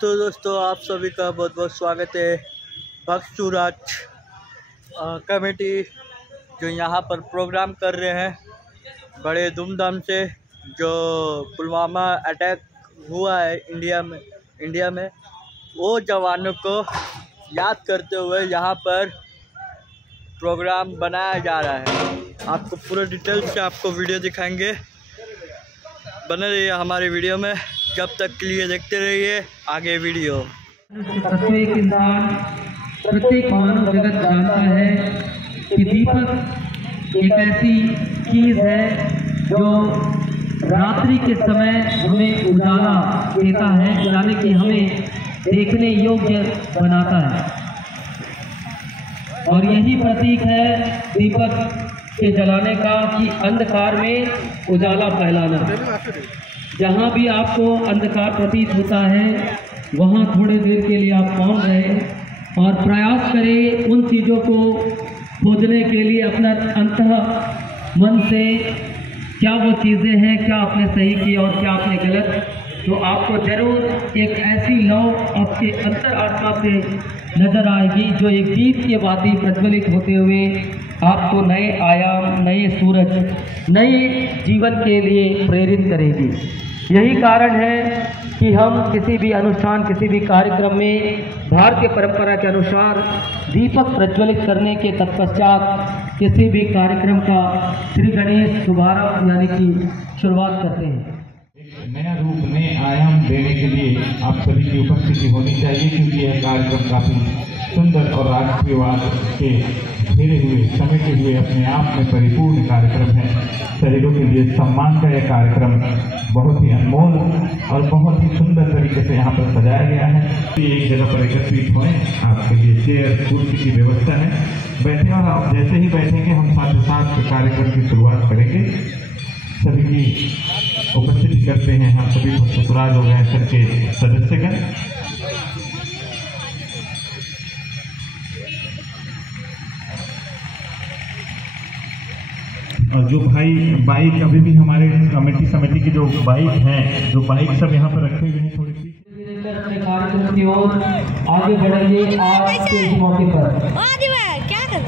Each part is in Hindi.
तो दोस्तों आप सभी का बहुत बहुत स्वागत है। बख्शूराज कमेटी जो यहाँ पर प्रोग्राम कर रहे हैं बड़े धूमधाम से, जो पुलवामा अटैक हुआ है इंडिया में वो जवानों को याद करते हुए यहाँ पर प्रोग्राम बनाया जा रहा है। आपको पूरा डिटेल से आपको वीडियो दिखाएंगे, बने रहिए हमारे वीडियो में। जब तक के लिए देखते रहिए आगे वीडियो। प्रत्येक इंसान, प्रत्येक मानव जगत जानता है कि दीपक एक ऐसी चीज है जो रात्रि के समय हमें उजाला देता है, यानी कि हमें देखने योग्य बनाता है। और यही प्रतीक है दीपक के जलाने का कि अंधकार में उजाला फैलाना। जहाँ भी आपको अंधकार प्रतीत होता है वहाँ थोड़ी देर के लिए आप मौन रहें और प्रयास करें उन चीज़ों को खोजने के लिए अपना अंतः मन से, क्या वो चीज़ें हैं, क्या आपने सही की और क्या आपने गलत। तो आपको जरूर एक ऐसी लौ आपके अंतर आत्मा से नजर आएगी जो एक दीप के भांति प्रज्वलित होते हुए आपको नए आयाम, नए सूरज, नए जीवन के लिए प्रेरित करेगी। यही कारण है कि हम किसी भी अनुष्ठान, किसी भी कार्यक्रम में भारतीय परंपरा के अनुसार दीपक प्रज्वलित करने के तत्पश्चात किसी भी कार्यक्रम का श्री गणेश शुभारंभ यानी कि शुरुआत करते हैं। नया रूप, नए आयाम देने के लिए आप सभी की उपस्थिति होनी चाहिए, क्योंकि यह कार्यक्रम काफ़ी सुंदर और राष्ट्रीयवाद के घेरे हुए, समेटे हुए, अपने आप में परिपूर्ण कार्यक्रम है। शहीदों के लिए सम्मान का यह कार्यक्रम बहुत ही अनमोल और बहुत ही सुंदर तरीके से यहाँ पर सजाया गया है। एक जगह पर एकत्रित हों, आपके लिए चेयर कुर्सी की व्यवस्था है, बैठे और आप जैसे ही बैठेंगे हम साथ ही साथ कार्यक्रम की शुरुआत करेंगे। सभी की उपस्थिति करते हैं हम सभी बख्शूराज हो गए सर के सदस्यगण। और जो भाई बाइक अभी भी हमारे समिति की जो बाइक हैं, जो बाइक सब यहाँ पर रखे हुए हैं, थोड़ी सी कार्यक्रम की ओर आगे बढ़ेंगे। आज के इस मौके पर क्या कर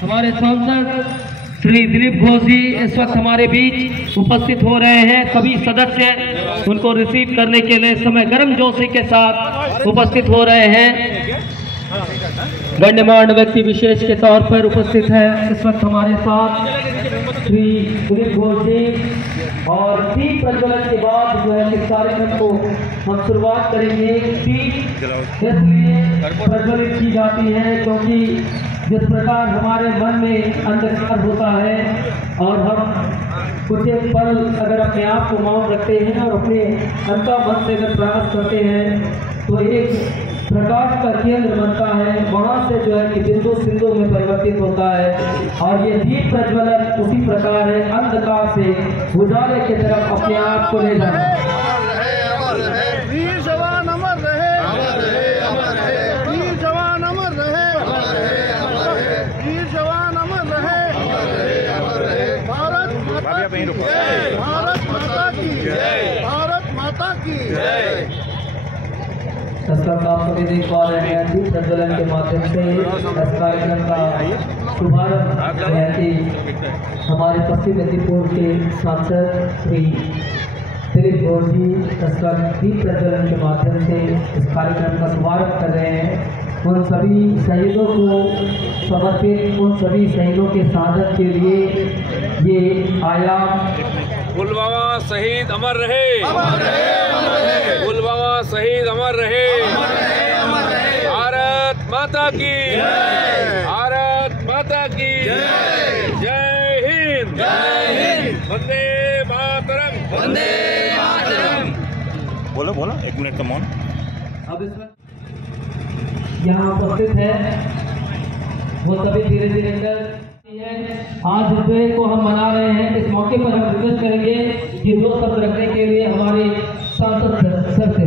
हमारे सांसद श्री दिलीप घोष जी इस वक्त हमारे बीच उपस्थित हो रहे हैं। सभी सदस्य उनको रिसीव करने के लिए समय गर्मजोशी के साथ उपस्थित हो रहे हैं। गण्यमान्य व्यक्ति विशेष के तौर पर उपस्थित है इस वक्त हमारे साथ श्री दिलीप घोष जी। और दीप प्रज्वलन के बाद जो है इस कार्यक्रम को हम शुरुआत करेंगे। दीप इसलिए प्रज्वलित की जाती है क्योंकि जिस प्रकार हमारे मन में अंधकार होता है और हम कुछ एक पल अगर अपने आप को मौन रखते हैं और अपने अंतर मन से अगर प्रयास करते हैं तो एक प्रकाश का केंद्र बनता है, वहाँ से जो है कि बिंदु सिंधु में परिवर्तित होता है। और ये दीप प्रज्वलन उसी प्रकार है, अंधकार से उजाले की तरफ अपने आप को ले जाना। वीर जवान अमर रहे, वीर जवान अमर रहे, वीर जवान अमर रहे। भारत माता की जय, भारत माता की जय, भारत माता की जय। आप सभी देख पा रहे हैं दीप प्रज्वलन के माध्यम से इस कार्यक्रम का शुभारंभ है कि हमारे पश्चिम मेदिनीपुर के सांसद श्री दिलीप घोष जी इस वक्त दीप प्रज्वलन के माध्यम से इस कार्यक्रम का शुभारंभ कर रहे हैं। उन सभी शहीदों को समर्पित, उन सभी शहीदों के साधन के लिए ये आयाम। पुलवामा शहीद अमर रहे, पुलवामा शहीद अमर रहे। भारत माता की, भारत माता की जय हिंद, वंदे मातरम, वंदे मातरम। बोलो बोलो, 1 मिनट का मौन। अब इस वक्त यहाँ उपस्थित है वो सभी धीरे धीरे कर आज इस डे को हम मना रहे हैं। इस मौके पर हम रिक्वेस्ट करेंगे कि 2 शब्द रखने के लिए हमारे सांसद सर से।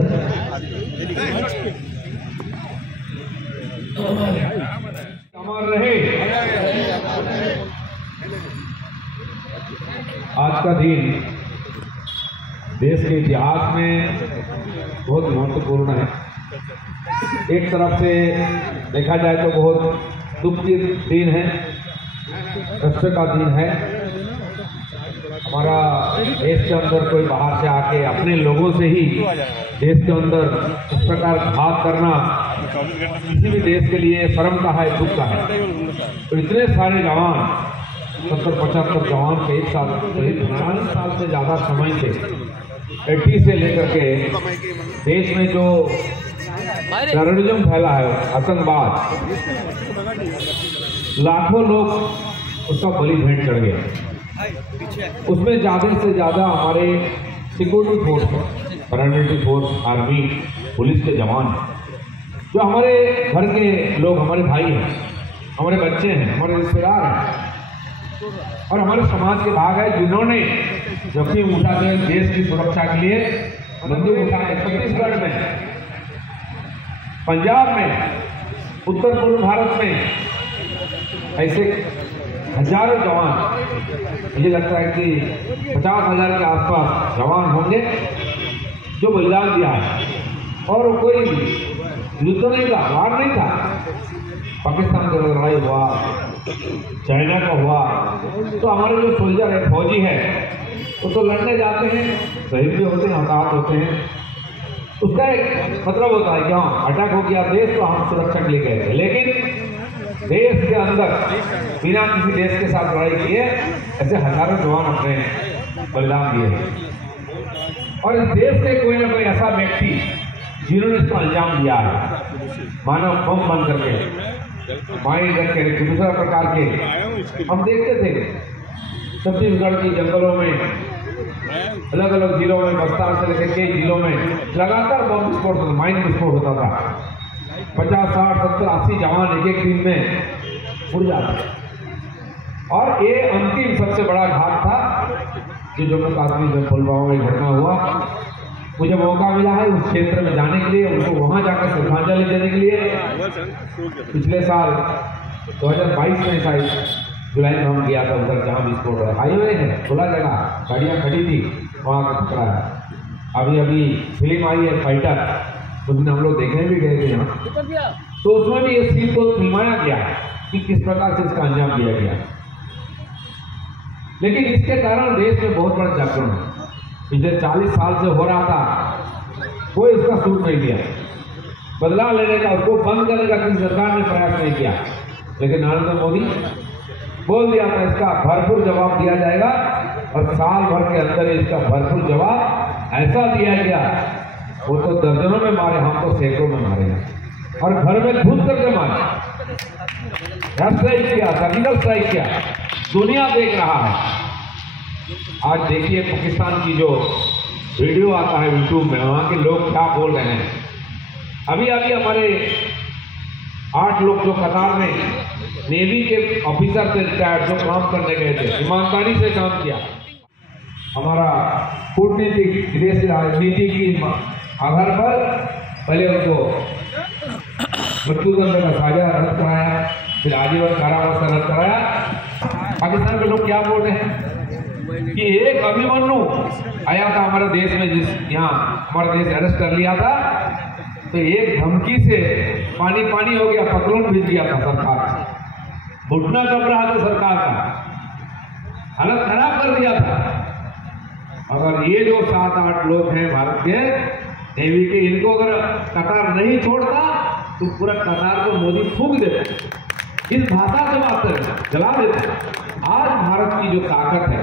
अमर रहे। आज का दिन देश के इतिहास में बहुत महत्वपूर्ण है। एक तरफ से देखा जाए तो बहुत दुख की दिन है, कष्ट का दिन है। हमारा देश के अंदर कोई बाहर से आके अपने लोगों से ही देश के अंदर इस प्रकार घात करना किसी भी देश के लिए शर्म का है, दुख का है। तो इतने सारे जवान 70-75 जवान के एक साथ 40 साल से ज़्यादा समय से 80 से लेकर के देश में जो टेररिज्म फैला है, आतंकवाद, लाखों लोग उसका बलि भेंट चढ़ गए। उसमें ज़्यादा से ज़्यादा हमारे security force, paramilitary force, army, police के जवान, जो हमारे घर के लोग, हमारे भाई हैं, हमारे बच्चे हैं, हमारे रिश्तेदार हैं और हमारे समाज के भाग है, जिन्होंने जोखिम उठाते देश की सुरक्षा के लिए बंदूक उठाए। छत्तीसगढ़ में, पंजाब में, उत्तर पूर्व भारत में ऐसे हजारों जवान, मुझे लगता है कि 50,000 के आसपास जवान होंगे जो बलिदान दिया है। और कोई युद्ध नहीं था, वार नहीं था। पाकिस्तान का लड़ाई हुआ, चाइना का हुआ, तो हमारे जो सोल्जर है, फौजी है, वो तो लड़ने जाते हैं, शहीद भी होते हैं, हताहत होते हैं। उसका एक मतलब होता है कि हाँ अटैक हो गया देश, तो हम सुरक्षा के लिए गए थे। लेकिन देश के अंदर बिना किसी देश के साथ लड़ाई किए ऐसे हजारों जवान अपने बलिदान दिए हैं। और इस देश के कोई ना कोई ऐसा व्यक्ति जिन्होंने इसको अंजाम दिया है, मानव बम बन करके, माइंड करके, दूसरा प्रकार के। हम देखते थे छत्तीसगढ़ की जंगलों में, अलग अलग जिलों में, बस्तर से लेकर कई जिलों में लगातार बम विस्फोट, माइंड विस्फोट होता था। 50, 60, 70, 80 जवान एक दिन में उड़ जाते। और ये अंतिम सबसे बड़ा घात था जो जम्मू कश्मीर में पुलवामा में घटना हुआ। मुझे मौका मिला है उस क्षेत्र में जाने के लिए, उनको वहां जाकर श्रद्धांजलि देने के लिए। पिछले साल 2022 में शायद जुलाई में हम गया था उधर, जहाँ विस्फोट हुआ। हाईवे है, खुला जगह, गाड़ियाँ खड़ी थी, वहाँ का खतरा है। अभी फिल्म आई है फाइटर, उस दिन हम लोग देखने भी गए थे यहाँ, तो उसमें भी इस सीन को फिल्माया गया कि किस प्रकार से इसका अंजाम दिया गया। लेकिन इसके कारण देश में बहुत बड़ा जागरण है। पिछले 40 साल से हो रहा था, कोई इसका सूट नहीं दिया। बदलाव लेने का, उसको बंद करने का किसी सरकार ने प्रयास नहीं किया। लेकिन नरेंद्र मोदी बोल दिया था इसका भरपूर जवाब दिया जाएगा, और साल भर के अंदर इसका भरपूर जवाब ऐसा दिया गया। वो तो दर्जनों में मारे, हम तो सैकड़ों में मारे हैं, और घर में घुस करके मारे। एयर स्ट्राइक किया, सर्जिकल स्ट्राइक किया, दुनिया देख रहा है। आज देखिए पाकिस्तान की जो वीडियो आता है यूट्यूब में, वहाँ के लोग क्या बोल रहे हैं। अभी हमारे 8 लोग जो कतार में नेवी के ऑफिसर थे रिटायर्ड, जो काम करने गए थे, ईमानदारी से काम किया। हमारा कूटनीतिक विदेश राजनीति की आधार पर पहले उनको मृत्युदंड का साजा रद्द कराया, फिर आजीवन कारावास रद्द कराया। पाकिस्तान के लोग क्या बोल रहे हैं कि एक अभिमन्यु आया था हमारे देश में, जिस यहाँ हमारा देश अरेस्ट कर लिया था, तो एक धमकी से पानी पानी हो गया, पतलून भिज गया था सरकार, घुटना कब रहा था सरकार का, हालत खराब कर दिया था। अगर ये जो 7-8 लोग हैं भारत के नेवी के, इनको अगर कतार नहीं छोड़ता तो पूरा कतार को मोदी फूंक देते। इस भाषा से बात करें, जला देते। आज भारत की जो ताकत है,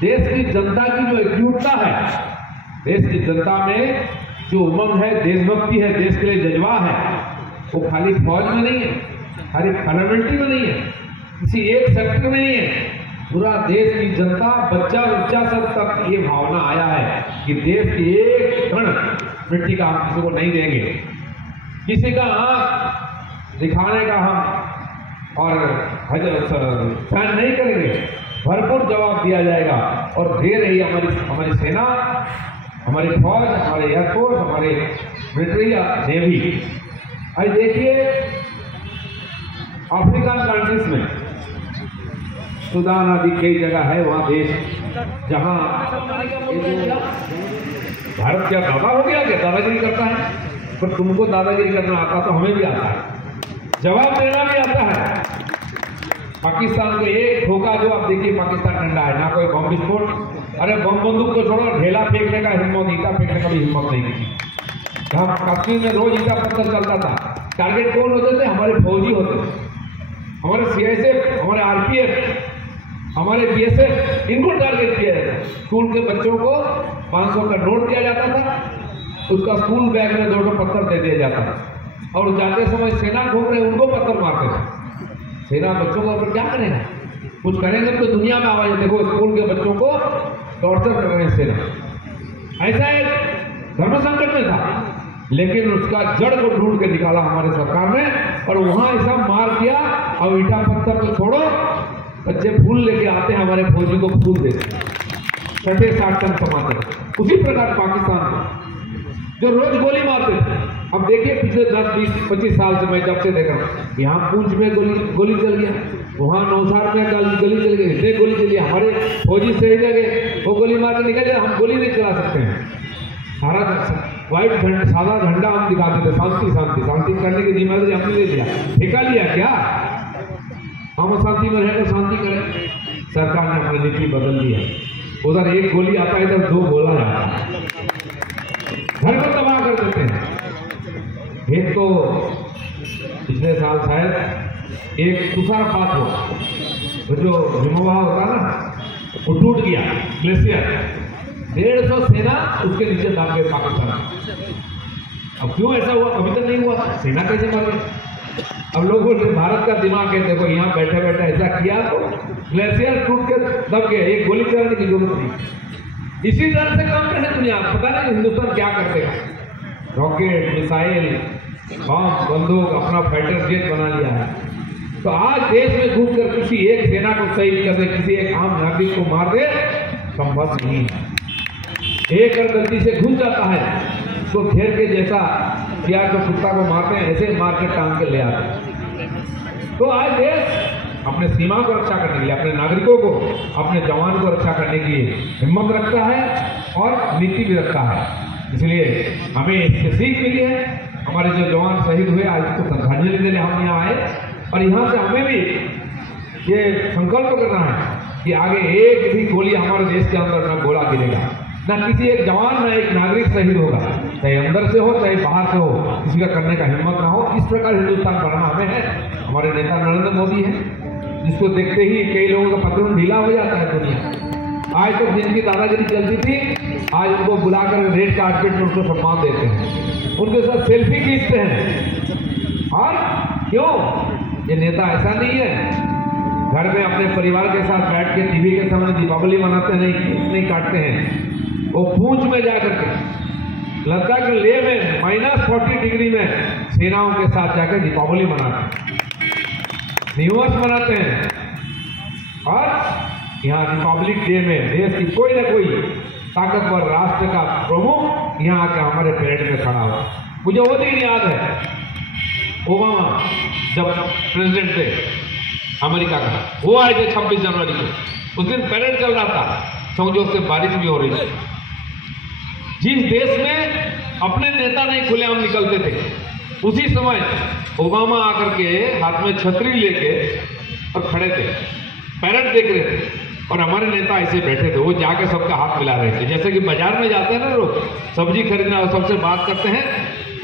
देश की जनता की जो एकजुटता है, देश की जनता में जो उमंग है, देशभक्ति है, देश के लिए जज्बा है, वो खाली फौज में नहीं है, खाली पैरामिलिट्री में नहीं है, किसी एक सेक्टर में नहीं है। पूरा देश की जनता, बच्चा सब तक ये भावना आया है कि देश की एक कण मिट्टी का हम किसी को नहीं देंगे, किसी का आंख दिखाने का हम और फैन नहीं करेंगे। भरपूर जवाब दिया जाएगा, और दे रही हमारी सेना, हमारी फौज, हमारे एयरफोर्स, हमारे मिलिट्री या नेवी। आज देखिए अफ्रीकन कंट्रीज में, सूडान आदि कई जगह है, वहाँ देश जहाँ भारत क्या दादा हो गया, क्या दादागिरी करता है? पर तुमको दादागिरी करना आता तो हमें भी आता है, जवाब देना भी आता है। पाकिस्तान को एक ठोका जो आप देखिए, पाकिस्तान ठंडा है, ना कोई बम विस्फोट, अरे बम बंदूक तो छोड़ो, ढेला फेंकने का हिम्मत, ईटा फेंकने का भी हिम्मत नहीं की। जहाँ कश्मीर में रोज ईटा पत्थर चलता था, टारगेट कौन होते थे? हमारे फौजी होते थे, हमारे CISF, हमारे RPF, हमारे BSF, इनको टारगेट किया जाता। स्कूल के बच्चों को 500 का नोट दिया जाता था, उसका स्कूल बैग में 2 पत्थर दे दिया जाता था, और जाते समय सेना घूम रहे उनको पत्थर मारते थे। सेना बच्चों को ऊपर क्या करेगा? कुछ करेंगे तो दुनिया में आवाज, देखो स्कूल के बच्चों को टॉर्चर कर रहे हैं सेना। ऐसा एक धर्म संकट में था, लेकिन उसका जड़ को ढूंढ के निकाला हमारे सरकार ने, और वहां ऐसा मार किया। और ईटा पत्थर को छोड़ो, बच्चे फूल लेके आते हैं, हमारे फौजी को फूल देते, 60 टन कमाते। उसी प्रकार पाकिस्तान को जो रोज गोली मारते थे, अब देखिए पिछले 10, 20, 25 साल से मैं जब से देख रहा हूँ, यहाँ पूंछ में गोली चल गया, वहाँ नौसार में गोली चल गई, गोली चली, हमारे फौजी शहीद गए, वो गोली मार के निकल जाए, हम गोली नहीं चला सकते हैं। सारा व्हाइट झंडा, सादा झंडा हम दिखाते थे, शांति शांति शांति करने की जिम्मेदारी हमने ले लिया, ठेका लिया क्या? हम शांति में रहें तो शांति करें। सरकार ने अपनी नीति बदल दी है, उधर एक गोली आता है, इधर 2 गोला जाता है, घर को तबाह कर देते हैं। एक तो पिछले साल शायद एक तुषारपात हुआ, तो जो हिमवाह होता ना, वो टूट गया ग्लेशियर, 150 सेना उसके नीचे दाब गए पाकिस्तान। अब क्यों ऐसा हुआ? अभी तक नहीं हुआ, सेना कैसे मर गई? अब लोग बोल रहे भारत का दिमाग है, देखो यहाँ बैठे बैठे ऐसा किया तो ग्लेशियर टूट के दब गए, एक गोली चलाने की जरूरत नहीं। इसी तरह से काम करने दुनिया, पता नहीं हिंदुस्तान क्या करते हैं, रॉकेट, मिसाइल, बम, बंदूक, अपना फाइटर जेट बना लिया है। तो आज देश में घुस कर किसी एक सेना को शहीद कर दे, किसी एक आम नागरिक को मार दे, संभव नहीं है। एक अगर गलती से घुस जाता है तो घेर के जैसा क्या तो कुत्ता को मारते हैं, ऐसे मार के टांग के ले आते हैं। तो आज देश अपने सीमा को रक्षा करने के लिए, अपने नागरिकों को, अपने जवान को रक्षा करने की हिम्मत रखता है और नीति भी रखता है। इसलिए हमें इससे सीख मिली है। हमारे जो जवान शहीद हुए, आज उसको श्रद्धांजलि देने हम यहाँ आए, और यहाँ से हमें भी ये संकल्प करना है कि आगे एक भी गोली हमारे देश के अंदर न गोला गिरेगा, ना किसी एक जवान, ना एक नागरिक शहीद होगा, चाहे अंदर से हो चाहे बाहर से हो, किसी का करने का हिम्मत ना हो। इस प्रकार हिंदुस्तान बढ़ना हमें है। हमारे नेता नरेंद्र मोदी है, जिसको देखते ही कई लोगों का पतन ढीला हो जाता है दुनिया। आज तो जिनकी दादागिरी चलती थी, आज उनको बुलाकर रेड कार्पेट में उनको सम्मान देते हैं, उनके साथ सेल्फी खींचते हैं। और क्यों? ये नेता ऐसा नहीं है घर में अपने परिवार के साथ बैठ के टीवी के सामने दीपावली मनाते नहीं काटते हैं। वो पूंछ में जाकर के, लद्दाख के लेह में -40 डिग्री में सेनाओं के साथ जाकर दीपावली मनाते हैं, न्यू ईयर मनाते हैं। और यहाँ रिपब्लिक डे में देश की कोई ना कोई ताकतवर राष्ट्र का प्रमुख यहाँ आकर हमारे परेड में खड़ा हो। मुझे वो दिन याद है, ओबामा जब प्रेसिडेंट थे अमेरिका का, वो आए थे 26 जनवरी को। उस दिन परेड चल रहा था, समझो उससे बारिश भी हो रही थी। जिस देश में अपने नेता नहीं खुलेआम निकलते थे, उसी समय ओबामा आकर के हाथ में छतरी लेके और खड़े थे, परेड देख रहे थे, और हमारे नेता ऐसे बैठे थे। वो जाके सबका हाथ मिला रहे थे, जैसे कि बाजार में जाते हैं ना लोग सब्जी खरीदना और सबसे बात करते हैं।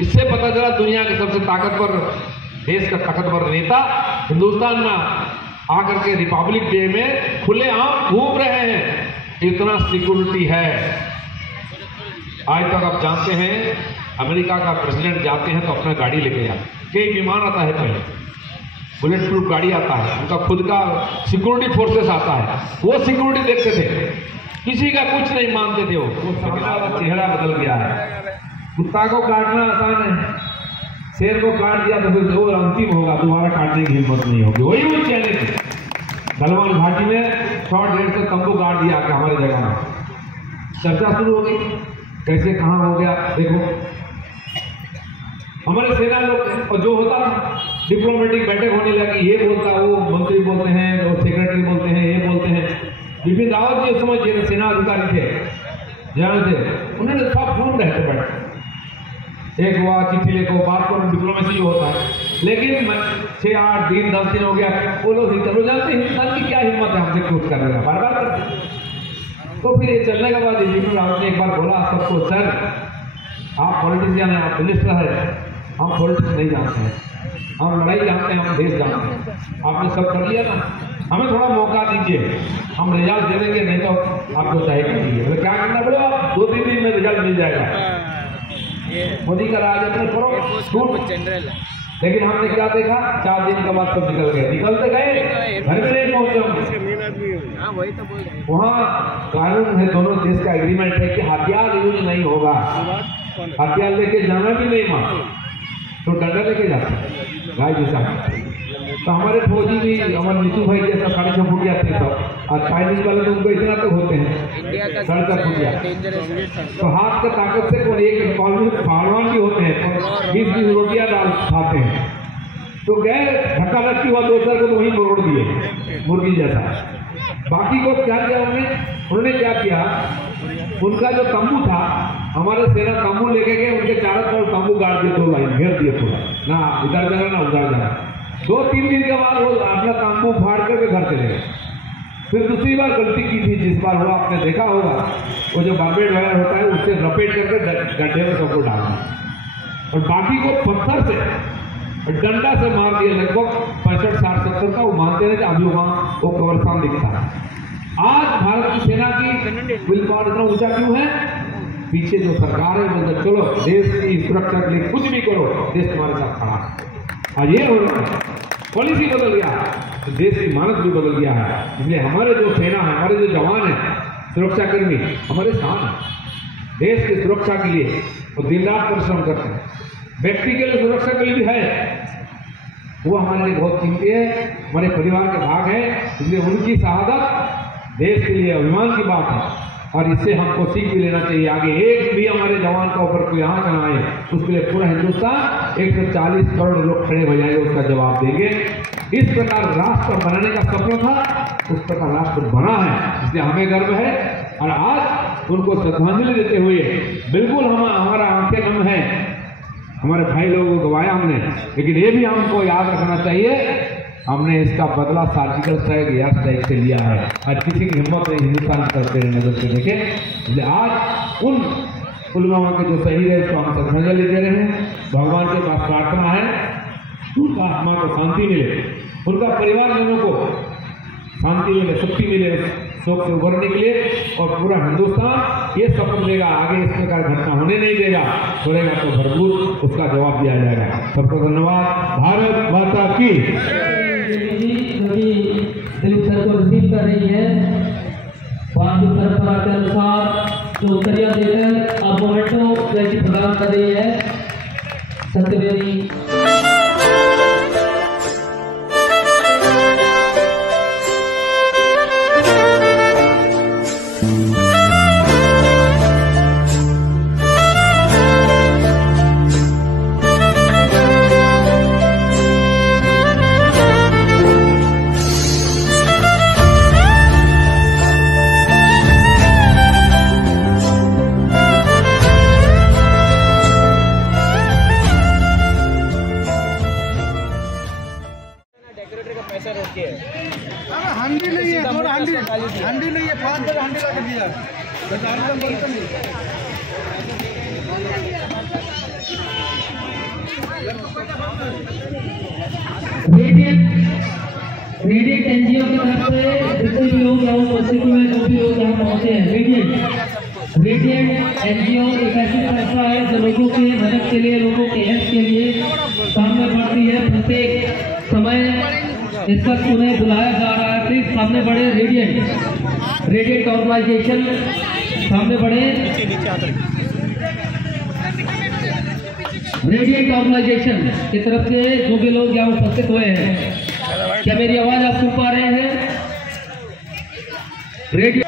इससे पता चला दुनिया के सबसे ताकतवर देश का ताकतवर नेता हिंदुस्तान में आकर के रिपब्लिक डे में खुलेआम घूम रहे हैं। इतना सिक्योरिटी है। आज तक आप जानते हैं, अमेरिका का प्रेसिडेंट जाते हैं तो अपना गाड़ी लेके जाते हैं, कई विमान आता है, पहले बुलेट प्रूफ गाड़ी आता है, उनका खुद का सिक्योरिटी फोर्सेस आता है, वो सिक्योरिटी देखते थे, किसी का कुछ नहीं मानते थे। वो चेहरा बदल गया है। कुत्ता को काटना आसान है, शेर को काट दिया तो फिर वो अंतिम होगा, दोबारा काटने की हिम्मत नहीं होगी। वही वो चैलेंज है। गलवान घाटी में 100-150 तंबू गाड़ दिया कि हमारी जगह में। चर्चा शुरू हो गई, कैसे कहाँ हो गया। देखो हमारे सेना लोग, और जो होता डिप्लोमेटिक बैठक होने लगी, ये बोलता, वो मंत्री बोलते हैं, वो सेक्रेटरी बोलते हैं, ये बोलते हैं, बिपिन रावत जी उस समय सेना अधिकारी थे, जान थे, उन्होंने सब फोन रहते बैठे, एक हुआ चिट्ठी लिखो, बात करो, डिप्लोमेसी होता है। लेकिन 6, 8 दिन 10 दिन हो गया, वो लोग चलो जानते हिंदुस्तान की क्या हिम्मत है हमसे क्लोज करने का, बार बार करते। तो फिर ये चलने के बाद बिपिन रावत ने एक बार बोला सबको, सर आप पॉलिटिशियन हैं, आप मिनिस्टर है, हम पॉलिटिक्स नहीं जानते हैं, हम लड़ाई जानते हैं, हम देश जानते हैं, आपने सब कर लिया ना, हमें थोड़ा मौका दीजिए, हम रिजल्ट दे देंगे, नहीं तो आपको चाहे कीजिए। तो क्या करना बोलो, आप 2-3 दिन में रिजल्ट मिल जाएगा। मोदी का राज अपने करो जनरल, लेकिन हमने क्या देखा, 4 दिन के बाद सब निकल गए, निकलते गए, घर में नहीं पहुंचे। वहाँ कानून है, दोनों देश का एग्रीमेंट है कि हथियार यूज नहीं होगा, हथियार लेके जाना भी नहीं वहाँ, तो डंडा लेके जाते भाई जैसा। तो हमारे फौजी भी, हमारे नीतू भाई जैसा 6.5 फुटिया थे सब, और चाइनीज वाले तो उनको इतना तो होते हैं 7.5 फुटिया, तो हाथ के ताकत से कोई एक पहलवान भी होते हैं, 20-20 रोटियां डाल खाते हैं। तो गए धक्का धक्की हुआ, 2 सर को तो वहीं मोड़ दिए मुर्गी जैसा। बाकी को क्या किया उन्होंने क्या किया, उनका जो तंबू था, हमारे सेना तंबू लेके गए, उनके चारों तरफ तंबू गाड़ दिए, 2 लाइन घेर दिए पूरा, ना इधर जाना ना उधर जाना। 2-3 दिन के बाद वो अपना तंबू फाड़ करके घर चले गए। फिर दूसरी बार गलती की थी, जिस बार हुआ आपने देखा होगा, वो जो बार्बेड वायर होता है उससे लपेट करके गड्ढे में सबको डालना, और बाकी को पत्थर से डंडा से मार दिया, लगभग 65, 60, 70 का। वो मानते रहे कि अभी वहाँ वो कब्रिस्तान दिखता है। आज भारत की सेना की विल पावर इतना ऊंचा क्यों है? पीछे जो सरकार है बोलते चलो देश की सुरक्षा के लिए कुछ भी करो, देश तुम्हारे साथ खड़ा है। आज ये हो रहा है, पॉलिसी बदल गया, तो देश की मानस भी बदल गया है। इसलिए हमारे जो सेना है, हमारे जो जवान है, सुरक्षाकर्मी हमारे साथ हैं। देश की सुरक्षा के लिए वो दिन रात परिश्रम करते हैं, व्यक्ति के लिए सुरक्षा के लिए भी है, वो हमारे लिए बहुत कीमती है, हमारे परिवार के भाग है। इसलिए उनकी शहादत देश के लिए अभिमान की बात है, और इससे हमको सीख भी लेना चाहिए। आगे एक भी हमारे जवान का ऊपर कोई आंच ना आए, उसके लिए पूरा हिंदुस्तान 140 करोड़ लोग खड़े हो जाएंगे, उसका जवाब देंगे। इस प्रकार राष्ट्र बनाने का सपना था, उस प्रकार राष्ट्र बना है, इसलिए हमें गर्व है। और आज उनको श्रद्धांजलि देते हुए बिल्कुल हमारा आंखें नम है, हमारे भाई लोगों को गवाया हमने, लेकिन ये भी हमको याद रखना चाहिए, हमने इसका बदला सर्जिकल स्ट्राइक, एयर स्ट्राइक से लिया है। आज किसी की हिम्मत नहीं हिंदुस्तान करते हैं नजर से देखे। इसलिए आज उन पुलवामा के जो शहीद है उसको हम श्रद्धांजलि दे रहे हैं। भगवान के पास प्रार्थना है उनका आत्मा को शांति मिले, उनका परिवारजनों को शांति मिले, शक्ति मिले शोक से उभरने के लिए, और पूरा हिंदुस्तान ये शपथ लेगा आगे इस प्रकार घटना होने नहीं देगा, होगा तो भरपूर उसका जवाब दिया जाएगा। सबको धन्यवाद। भारत माता की। दिलीप सर को रिसीव कर रही है, भारतीय परंपरा के अनुसार जो उत्तरिया देकर अब मोमेंटो जैसी प्रदान कर रही है सत्यवेदी। हंडी नहीं है, थोड़ा हंडी नहीं है, 5 बजे हंडी लगा दिया रेडिएट एनजीओ की तरफ से जितने भी लोग यहाँ उपस्थित हुए, जो भी लोग यहाँ पहुँचे हैं, रेडिएट एनजीओ एक ऐसी संस्था है जो लोगों के मदद के लिए, लोगों के हेल्प के लिए सामने बढ़ती है। प्रत्येक समय इस वक्त उन्हें बुलाया जा रहा है, प्लीज सामने बढ़े। रेडिएट ऑर्गेनाइजेशन सामने बढ़े। रेडिएट ऑर्गेनाइजेशन की तरफ से जो भी लोग यहाँ उपस्थित हुए हैं, क्या मेरी आवाज आप सुन पा रहे हैं? रेडिएट